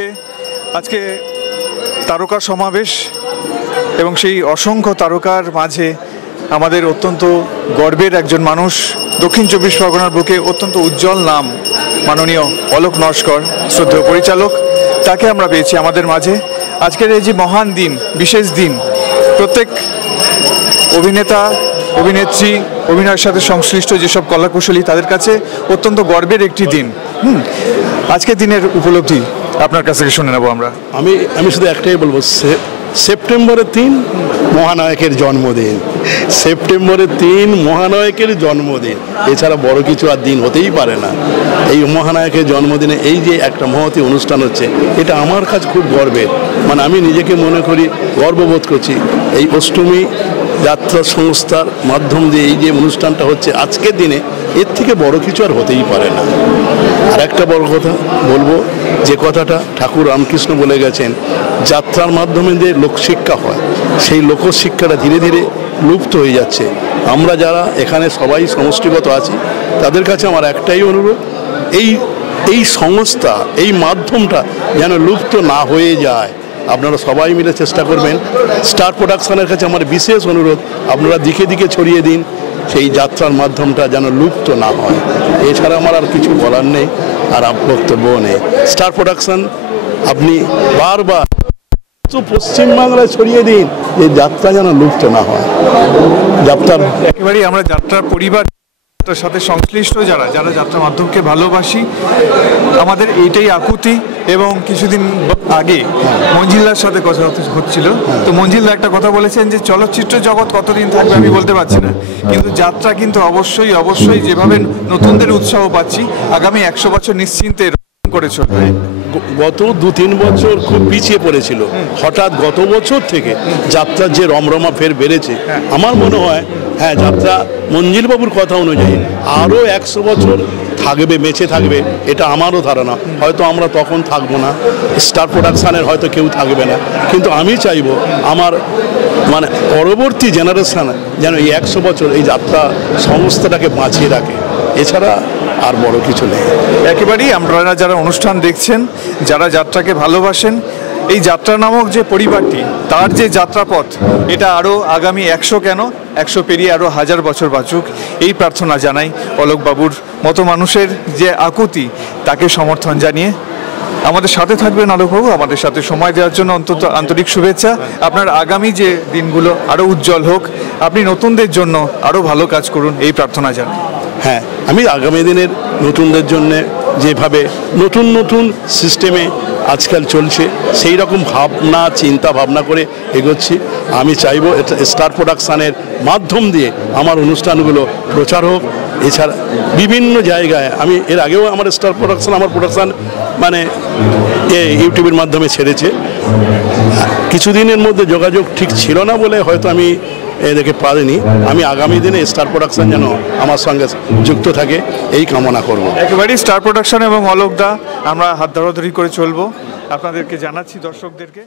উপলক্ষে আজকে তারকা সমাবেশ এবং সেই অসংখ্য তারকার মাঝে আমাদের অত্যন্ত গর্বের একজন মানুষ, দক্ষিণ চব্বিশ পরগনার বুকে অত্যন্ত উজ্জ্বল নাম মাননীয় অলোক নস্কর, শ্রদ্ধেয় পরিচালক, তাকে আমরা পেয়েছি আমাদের মাঝে। আজকের এই যে মহান দিন, বিশেষ দিন, প্রত্যেক অভিনেতা, অভিনেত্রী, অভিনয়ের সাথে সংশ্লিষ্ট যেসব কলাকুশলী তাদের কাছে অত্যন্ত গর্বের একটি দিন। আজকের দিনের উপলব্ধি আপনার কাছ থেকে শুনে নেব আমরা। আমি শুধু একটাই বলবো, সেপ্টেম্বরের 3 মহানায়কের জন্মদিন, সেপ্টেম্বরের 3 মহানায়কের জন্মদিন, এছাড়া বড় কিছু আর দিন হতেই পারে না। এই মহানায়কের জন্মদিনে এই যে একটা মহতী অনুষ্ঠান হচ্ছে, এটা আমার কাছে খুব গর্বের। মানে আমি নিজেকে মনে করি, গর্ববোধ করছি এই অষ্টমী যাত্রা সংস্থার মাধ্যম দিয়ে এই যে অনুষ্ঠানটা হচ্ছে আজকের দিনে, এর থেকে বড় কিছু আর হতেই পারে না। আর একটা বড় কথা বলবো, যে কথাটা ঠাকুর রামকৃষ্ণ বলে গেছেন, যাত্রার মাধ্যমে যে লোকশিক্ষা হয়, সেই লোকশিক্ষাটা ধীরে ধীরে লুপ্ত হয়ে যাচ্ছে। আমরা যারা এখানে সবাই সমষ্টিগত আছি, তাদের কাছে আমার একটাই অনুরোধ, এই সংস্থা, এই মাধ্যমটা যেন লুপ্ত না হয়ে যায়। আপনারা সবাই মিলে চেষ্টা করবেন। স্টার প্রোডাকশনের কাছে আমার বিশেষ অনুরোধ, আপনারা দিকে দিকে ছড়িয়ে দিন, সেই যাত্রার মাধ্যমটা যেন লুপ্ত না হয়। এছাড়া আমার আর কিছু বলার নেই, আর বক্তব্য নেই। স্টার প্রোডাকশন আপনি বারবার পশ্চিমবাংলায় ছড়িয়ে দিন, এই যাত্রা যেন লুপ্ত না হয়। যাত্রার একেবারেই আমরা যাত্রার পরিবার সাথে সংশ্লিষ্ট যারা যাত্রা মাধ্যমকে ভালোবাসি, আমাদের এইটাই আকুতি। এবং কিছুদিন আগে মঞ্জিলদার সাথে কথা হচ্ছিল, তো মঞ্জিলদা একটা কথা বলেছেন যে চলচ্চিত্র জগৎ কতদিন থাকবে আমি বলতে পারছি না, কিন্তু যাত্রা কিন্তু অবশ্যই অবশ্যই যেভাবে নতুনদের উৎসাহ পাচ্ছি, আগামী 100 বছর নিশ্চিন্তে করে চলবে। গত 2-3 বছর খুব পিছিয়ে পড়েছিল, হঠাৎ গত বছর থেকে যাত্রার যে রমরমা ফের বেড়েছে। আমার মনে হয় হ্যাঁ, যাত্রা মঞ্জিলবাবুর কথা অনুযায়ী আরও 100 বছর থাকবে, বেঁচে থাকবে, এটা আমারও ধারণা। হয়তো আমরা তখন থাকবো না, স্টার প্রোডাকশানের হয়তো কেউ থাকবে না, কিন্তু আমি চাইবো আমার মানে পরবর্তী জেনারেশান যেন এই 100 বছর এই যাত্রা সংস্থাটাকে বাঁচিয়ে রাখে। এছাড়া আর বড় কিছু নেই। একেবারেই আপনারা যারা অনুষ্ঠান দেখছেন, যারা যাত্রাকে ভালোবাসেন, এই যাত্রা নামক যে পরিবারটি, তার যে যাত্রাপথ, এটা আরও আগামী 100 কেন 100 পেরিয়ে আরও 1000 বছর বাঁচুক, এই প্রার্থনা জানাই। অলোকবাবুর মতো মানুষের যে আকুতি, তাকে সমর্থন জানিয়ে আমাদের সাথে থাকবেন অলোকবাবু। আমাদের সাথে সময় দেওয়ার জন্য অন্তত আন্তরিক শুভেচ্ছা। আপনার আগামী যে দিনগুলো আরও উজ্জ্বল হোক, আপনি নতুনদের জন্য আরও ভালো কাজ করুন, এই প্রার্থনা জানাই। হ্যাঁ, আমি আগামী দিনের নতুনদের জন্যে যেভাবে নতুন নতুন সিস্টেমে আজকাল চলছে, সেই রকম ভাবনা চিন্তা ভাবনা করে এগোচ্ছি। আমি চাইবো এটা স্টার প্রোডাকশানের মাধ্যম দিয়ে আমার অনুষ্ঠানগুলো প্রচার হোক। এছাড়া বিভিন্ন জায়গায় আমি এর আগেও আমার স্টার প্রোডাকশান, আমার প্রোডাকশান মানে ইউটিউবের মাধ্যমে ছেড়েছে। কিছুদিনের মধ্যে যোগাযোগ ঠিক ছিল না বলে হয়তো আমি এদেরকে পারিনি। আমি আগামী দিনে স্টার প্রোডাকশন যেন আমার সঙ্গে যুক্ত থাকে, এই কামনা করব। একেবারেই স্টার প্রোডাকশন এবং অলোকদা আমরা হাত ধরাধরি করে চলবো। আপনাদেরকে জানাচ্ছি, দর্শকদেরকে।